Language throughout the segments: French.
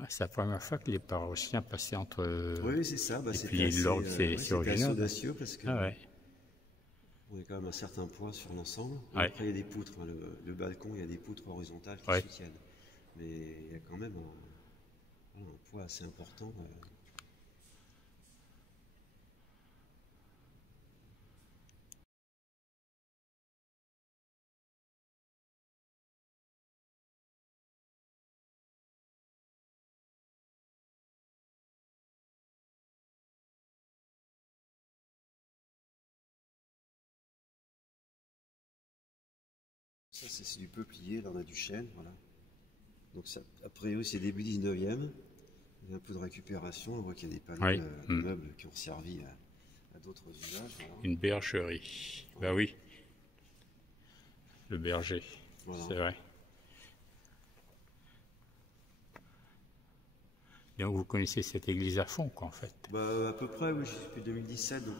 Ah, c'est la première fois que les paroissiens passaient entre... Oui, c'est ça. Bah, et puis l'orgue, c'est original. audacieux parce que Ah ouais. on est quand même un certain poids sur l'ensemble. Ouais. Après, il y a des poutres. Hein, le balcon, il y a des poutres horizontales qui Ouais. soutiennent. Mais il y a quand même un poids assez important. Ça, c'est du peuplier, là on a du chêne, voilà. Donc ça, a priori c'est début 19e, il y a un peu de récupération, on voit qu'il y a des panneaux Oui. de meubles qui ont servi à d'autres usages. Voilà. Une bergerie. Ben oui. Le berger. Voilà. C'est vrai. Donc vous connaissez cette église à fond, quoi, en fait. Bah, à peu près, oui, je suis depuis 2017, donc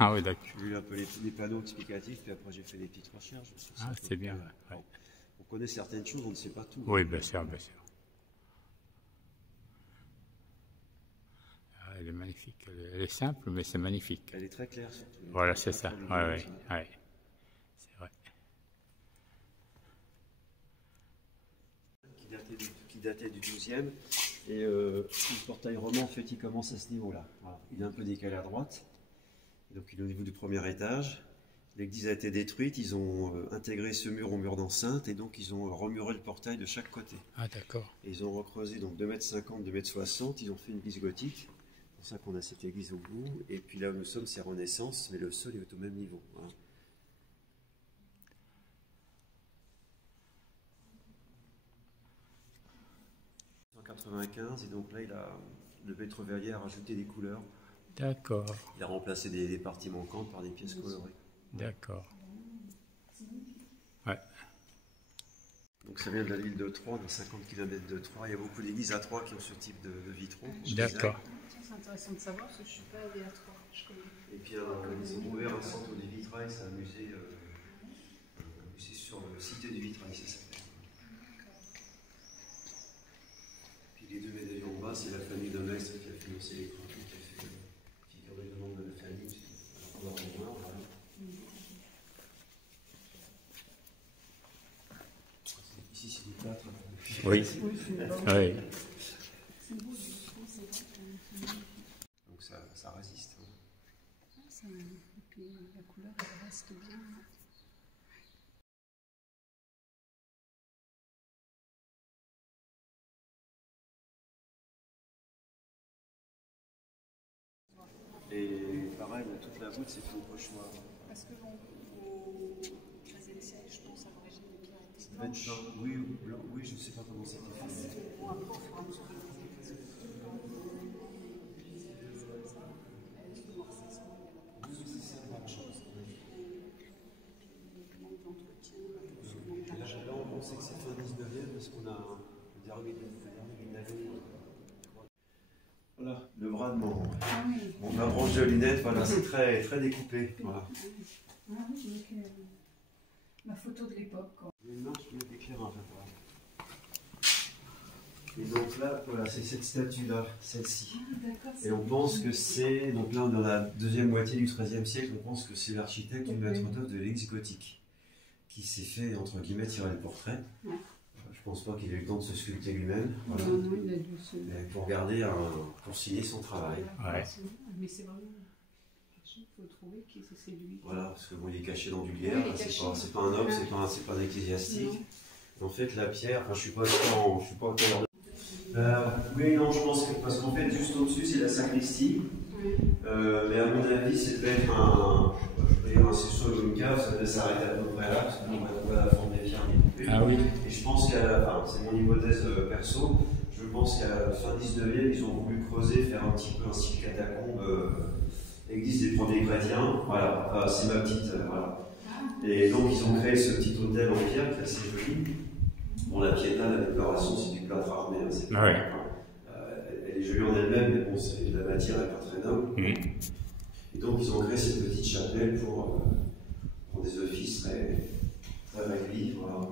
Ah oui, d'accord. j'ai lu un peu les panneaux explicatifs, puis après j'ai fait des petites recherches. Ah, c'est bien. Ouais. On connaît certaines choses, on ne sait pas tout. Oui, bien sûr, bien sûr. Ah, elle est magnifique. Elle est simple, mais c'est magnifique. Elle est très claire, surtout. Voilà, c'est ça. Oui, oui, oui. C'est vrai. Qui datait du 12e. Et le portail roman, en fait, il commence à ce niveau-là. Voilà. Il est un peu décalé à droite. Donc, il est au niveau du premier étage. L'église a été détruite. Ils ont intégré ce mur au mur d'enceinte. Et donc, ils ont remuré le portail de chaque côté. Ah, d'accord. Et ils ont recreusé donc 2,50 m, 2,60 m. Ils ont fait une église gothique. C'est pour ça qu'on a cette église au bout. Et puis là où nous sommes, c'est Renaissance. Mais le sol est au même niveau. Voilà. 95, et donc là, le maître verrier a rajouté des couleurs. D'accord. Il a remplacé des parties manquantes par des pièces colorées. D'accord. Ouais. Donc ça vient de la ville de Troyes, de 50 km de Troyes. Il y a beaucoup d'églises à Troyes qui ont ce type de vitraux. D'accord. C'est intéressant de savoir parce que je ne suis pas allée à Troyes. Et puis ils ont ouvert un centre du vitrail, c'est un musée sur le cité du vitrail, ça s'appelle. Puis les deux médaillons en bas, c'est la famille de Mestre qui a financé les travaux, qui a fait figurer le nom de la famille. Ici, c'est du plâtre. Oui. Oui. Donc ça résiste. Et puis la couleur, elle reste bien. Et pareil, toute la voûte, c'est fait au pochoir. Parce que au XIIIe siècle, je pense à l'origine des pierres étaient blanches. Oui, je ne sais pas comment c'était fait. Bon, après, au fur et à mesure que Là, on sait que c'est fin 19e parce qu'on a le dernier médaillon. Voilà, le bras de ma branche de lunettes, voilà, c'est très, très découpé. Voilà. Ah oui, donc ma photo de l'époque. Une marche d'éclairage. Et donc là, voilà, c'est cette statue-là, celle-ci. Et on pense que c'est, donc là on est dans la deuxième moitié du XIIIe siècle, on pense que c'est l'architecte du maître d'œuvre de l'église gothique qui s'est fait, entre guillemets, tirer le portrait. Ouais. Je pense pas qu'il ait eu le temps de se sculpter lui-même. Voilà. Non, il a dû se... pour signer son travail. Ouais. Mais c'est vraiment quelque chose qu'il faut trouver qui c'est lui. Voilà, parce que bon, il est caché dans du lierre, c'est pas un homme, c'est pas un ecclésiastique. En fait, la pierre, enfin, je suis pas au tailleur. Oui, non, je pense que, parce qu'en fait, juste au-dessus, c'est la sacristie. Mais à mon avis, c'est peut-être c'est soit une cave, ça devait s'arrêter à peu près là, parce qu'on va trouver la forme des pierres découpées. Ah oui. Et je pense c'est mon hypothèse perso, je pense qu'à la fin 19e, ils ont voulu creuser, faire un petit peu un style catacombe, église des premiers chrétiens. Voilà, c'est ma petite. Voilà. Et donc, ils ont créé ce petit hôtel en pierre qui est assez joli. Bon, la piéta, la décoration, c'est du plâtre armé. Hein, c'est pas, elle est jolie en elle-même, mais bon, la matière n'est pas très noble. Et donc, ils ont créé cette petite chapelle pour des offices très, très réguliers. Voilà.